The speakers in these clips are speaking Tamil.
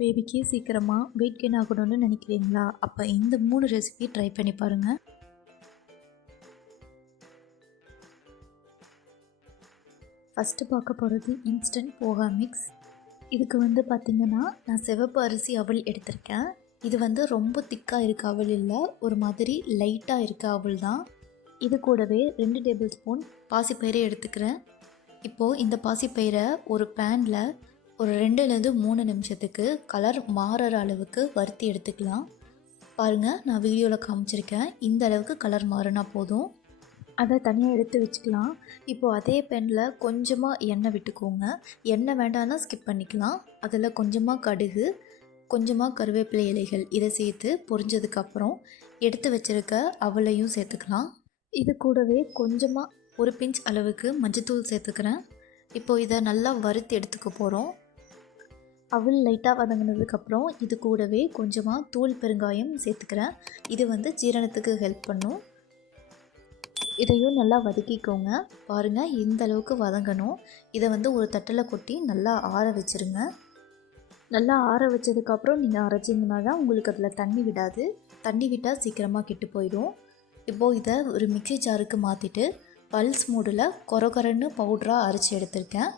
பேபிக்கு சீக்கிரமாக வெயிட் கெயின் ஆகணும்னு நினைக்கிறீங்களா? அப்போ இந்த 3 ரெசிபி ட்ரை பண்ணி பாருங்கள். ஃபஸ்ட்டு பார்க்க போகிறது இன்ஸ்டன்ட் போகா மிக்ஸ். இதுக்கு பார்த்திங்கன்னா நான் சிவப்பு அரிசி அவல் எடுத்திருக்கேன். இது ரொம்ப திக்காக இருக்க அவல் இல்லை, ஒரு மாதிரி லைட்டாக இருக்க அவல் தான். இது கூடவே 2 டேபிள் ஸ்பூன் பாசிப்பயிரை எடுத்துக்கிறேன். இப்போது இந்த பாசிப்பயிரை ஒரு பேனில் ஒரு 2லேருந்து 3 நிமிஷத்துக்கு கலர் மாறுற அளவுக்கு வறுத்தி எடுத்துக்கலாம். பாருங்கள், நான் வீடியோவில் காமிச்சிருக்கேன். இந்த அளவுக்கு கலர் மாறினா போதும். அதை தனியாக எடுத்து வச்சுக்கலாம். இப்போது அதே பேனில் கொஞ்சமாக எண்ணெய் விட்டுக்கோங்க. எண்ணெய் வேண்டாம்னா ஸ்கிப் பண்ணிக்கலாம். அதில் கொஞ்சமாக கடுகு, கொஞ்சமாக கருவேப்பிலை இலைகள் இதை சேர்த்து பொரிஞ்சதுக்கப்புறம் எடுத்து வச்சுருக்க அவலையும் சேர்த்துக்கலாம். இது கூடவே கொஞ்சமாக ஒரு பிஞ்ச் அளவுக்கு மஞ்சத்தூள் சேர்த்துக்கிறேன். இப்போது இதை நல்லா வறுத்து எடுத்துக்க போகிறோம். அவல் லைட்டாக வதங்கினதுக்கப்புறம் இது கூடவே கொஞ்சமாக தூள் பெருங்காயம் சேர்த்துக்கிறேன். இது ஜீரணத்துக்கு ஹெல்ப் பண்ணும். இதையும் நல்லா வதக்கிக்கோங்க. பாருங்கள், இந்த அளவுக்கு வதங்கணும். இதை ஒரு தட்டில் கொட்டி நல்லா ஆற வச்சுருங்க. நல்லா ஆற வச்சதுக்கப்புறம் நீங்கள் அரைச்சிங்கன்னா தான் உங்களுக்கு அதில் தண்ணி விடாது. தண்ணி விட்டால் சீக்கிரமாக கெட்டு போயிடும். இப்போது இதை ஒரு மிக்ஸி ஜாருக்கு மாற்றிட்டு பல்ஸ் மூடில் கொரகொரன்னு பவுடராக அரைச்சி எடுத்திருக்கேன்.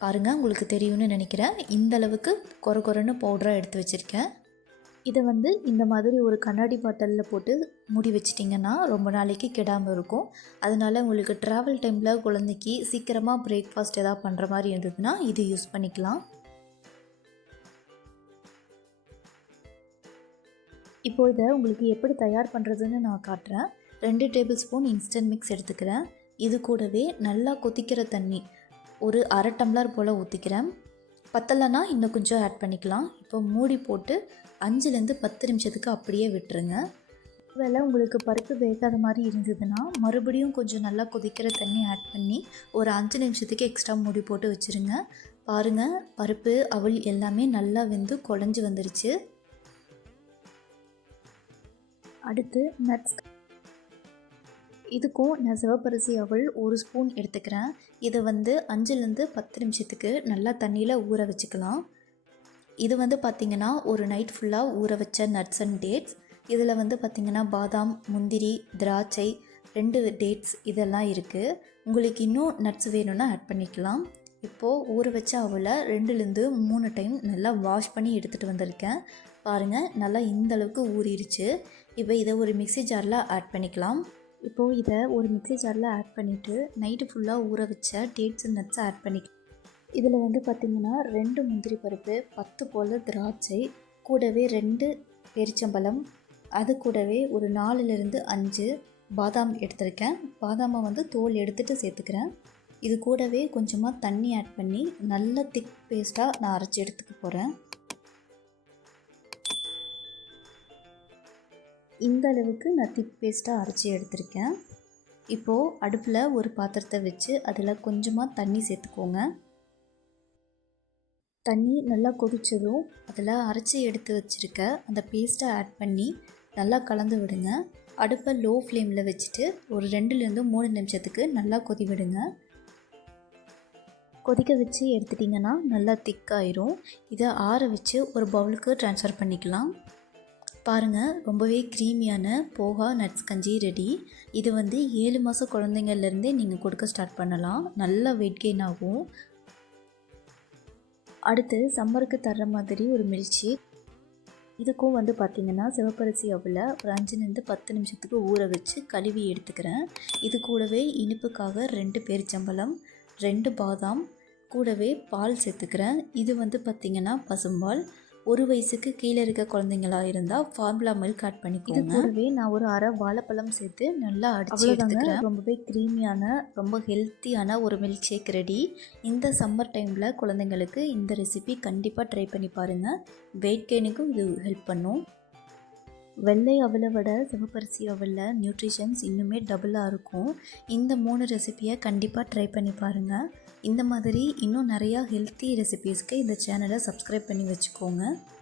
பாருங்கள், உங்களுக்கு தெரியும்னு நினைக்கிறேன். இந்த அளவுக்கு கொரகொரன்னு பவுடராக எடுத்து வச்சுருக்கேன். இதை இந்த மாதிரி ஒரு கண்ணாடி பாட்டிலில் போட்டு மூடி வச்சிட்டிங்கன்னா ரொம்ப நாளைக்கு கெடாமல் இருக்கும். அதனால் உங்களுக்கு ட்ராவல் டைமில் குழந்தைக்கு சீக்கிரமாக பிரேக்ஃபாஸ்ட் எதாவது பண்ணுற மாதிரி இருந்ததுன்னா இது யூஸ் பண்ணிக்கலாம். இப்போது இதை உங்களுக்கு எப்படி தயார் பண்ணுறதுன்னு நான் காட்டுறேன். 2 டேபிள் ஸ்பூன் இன்ஸ்டன்ட் மிக்ஸ் எடுத்துக்கிறேன். இது கூடவே நல்லா கொதிக்கிற தண்ணி ஒரு அரை டம்ளர் போல் ஊற்றிக்கிறேன். பத்தலைன்னா இன்னும் கொஞ்சம் ஆட் பண்ணிக்கலாம். இப்போ மூடி போட்டு 5லேருந்து 10 நிமிஷத்துக்கு அப்படியே விட்டுருங்க. ஒருவேளை உங்களுக்கு பருப்பு வேகாத மாதிரி இருந்ததுன்னா மறுபடியும் கொஞ்சம் நல்லா கொதிக்கிற தண்ணி ஆட் பண்ணி ஒரு 5 நிமிஷத்துக்கு எக்ஸ்ட்ரா மூடி போட்டு வச்சுருங்க. பாருங்கள், பருப்பு அவல் எல்லாமே நல்லா வெந்து குழஞ்சி வந்துருச்சு. அடுத்து நட்ஸ். இதுக்கும் நான் சிவப்பரிசி அவல் 1 ஸ்பூன் எடுத்துக்கிறேன். இதை 5லேருந்து 10 நிமிஷத்துக்கு நல்லா தண்ணியில் ஊற வச்சுக்கலாம். இது பார்த்திங்கன்னா ஒரு நைட் ஃபுல்லாக ஊற வச்ச நட்ஸ் அண்ட் டேட்ஸ். இதில் பார்த்திங்கன்னா பாதாம், முந்திரி, திராட்சை, 2 டேட்ஸ் இதெல்லாம் இருக்குது. உங்களுக்கு இன்னும் நட்ஸ் வேணும்னா ஆட் பண்ணிக்கலாம். இப்போது ஊற வச்ச அவலை 2லேருந்து 3 டைம் நல்லா வாஷ் பண்ணி எடுத்துகிட்டு வந்திருக்கேன். பாருங்கள், நல்லா இந்தளவுக்கு ஊறிடுச்சு. இப்போ இதை ஒரு மிக்ஸி ஜாரில் ஆட் பண்ணிக்கலாம். இப்போது இதை ஒரு மிக்ஸி ஜாரில் ஆட் பண்ணிவிட்டு நைட்டு ஃபுல்லாக ஊற வச்ச டேட்ஸ் அண்ட் நட்ஸை ஆட் பண்ணிக்கலாம். இதில் பார்த்திங்கன்னா 2 முந்திரி பருப்பு, 10 போல் திராட்சை, கூடவே 2 பேரிச்சம்பழம், அது கூடவே ஒரு 4லேருந்து 5 பாதாம் எடுத்திருக்கேன். பாதாமை தோல் எடுத்துகிட்டு சேர்த்துக்கிறேன். இது கூடவே கொஞ்சமாக தண்ணி ஆட் பண்ணி நல்ல திக் பேஸ்ட்டாக நான் அரைச்சி எடுத்துக்க போகிறேன். இந்த அளவுக்கு நான் திக் பேஸ்ட்டாக அரைச்சி எடுத்திருக்கேன். இப்போது அடுப்பில் ஒரு பாத்திரத்தை வச்சு அதில் கொஞ்சமாக தண்ணி சேர்த்துக்கோங்க. தண்ணி நல்லா கொதித்ததும் அதில் அரைச்சி எடுத்து வச்சுருக்க அந்த பேஸ்ட்டை ஆட் பண்ணி நல்லா கலந்து விடுங்க. அடுப்பை லோ ஃப்ளேமில் வச்சுட்டு ஒரு 2லேருந்து 3 நிமிஷத்துக்கு நல்லா கொதி விடுங்க. கொதிக்க வச்சு எடுத்துட்டிங்கன்னா நல்லா திக்காயிரும். இதை ஆற வச்சு ஒரு பவுலுக்கு ட்ரான்ஸ்ஃபர் பண்ணிக்கலாம். பாருங்கள், ரொம்பவே க்ரீமியான போகா நட்ஸ் கஞ்சி ரெடி. இது 7 மாத குழந்தைங்கள்லேருந்தே நீங்கள் கொடுக்க ஸ்டார்ட் பண்ணலாம். நல்லா வெயிட் கெயின் ஆகும். அடுத்து சம்மருக்கு தர்ற மாதிரி ஒரு மில்க் ஷேக். இதுக்கும் பார்த்திங்கன்னா சிவப்பரிசி அவலை ஒரு 5லேருந்து 10 நிமிஷத்துக்கு ஊற வச்சு கழுவி எடுத்துக்கிறேன். இது கூடவே இனிப்புக்காக 2 பேரிச்சம்பழம், 2 பாதாம், கூடவே பால் சேர்த்துக்கிறேன். இது பார்த்திங்கன்னா பசும்பால். 1 வயசுக்கு கீழே இருக்க குழந்தைங்களாக இருந்தால் ஃபார்முலா மில்க் ஆட் பண்ணிக்கோங்க. இது கூடவே நான் ஒரு அரை வாழைப்பழம் சேர்த்து நல்லா அடிச்சு எடுத்துக்கிறேன். ரொம்பவே க்ரீமியான, ரொம்ப ஹெல்த்தியான ஒரு மில்க் ஷேக் ரெடி. இந்த சம்மர் டைமில் குழந்தைங்களுக்கு இந்த ரெசிபி கண்டிப்பாக ட்ரை பண்ணி பாருங்கள். வெயிட் கெயினுக்கும் இது ஹெல்ப் பண்ணும். வெள்ளை அவலை விட சிவப்பரிசி அவலில் நியூட்ரிஷன்ஸ் இன்னுமே டபுளாக இருக்கும். இந்த 3 ரெசிபியை கண்டிப்பாக ட்ரை பண்ணி பாருங்கள். இந்த மாதிரி இன்னும் நிறையா ஹெல்த்தி ரெசிபீஸ்க்கு இந்த சேனலை சப்ஸ்கிரைப் பண்ணி வச்சுக்கோங்க.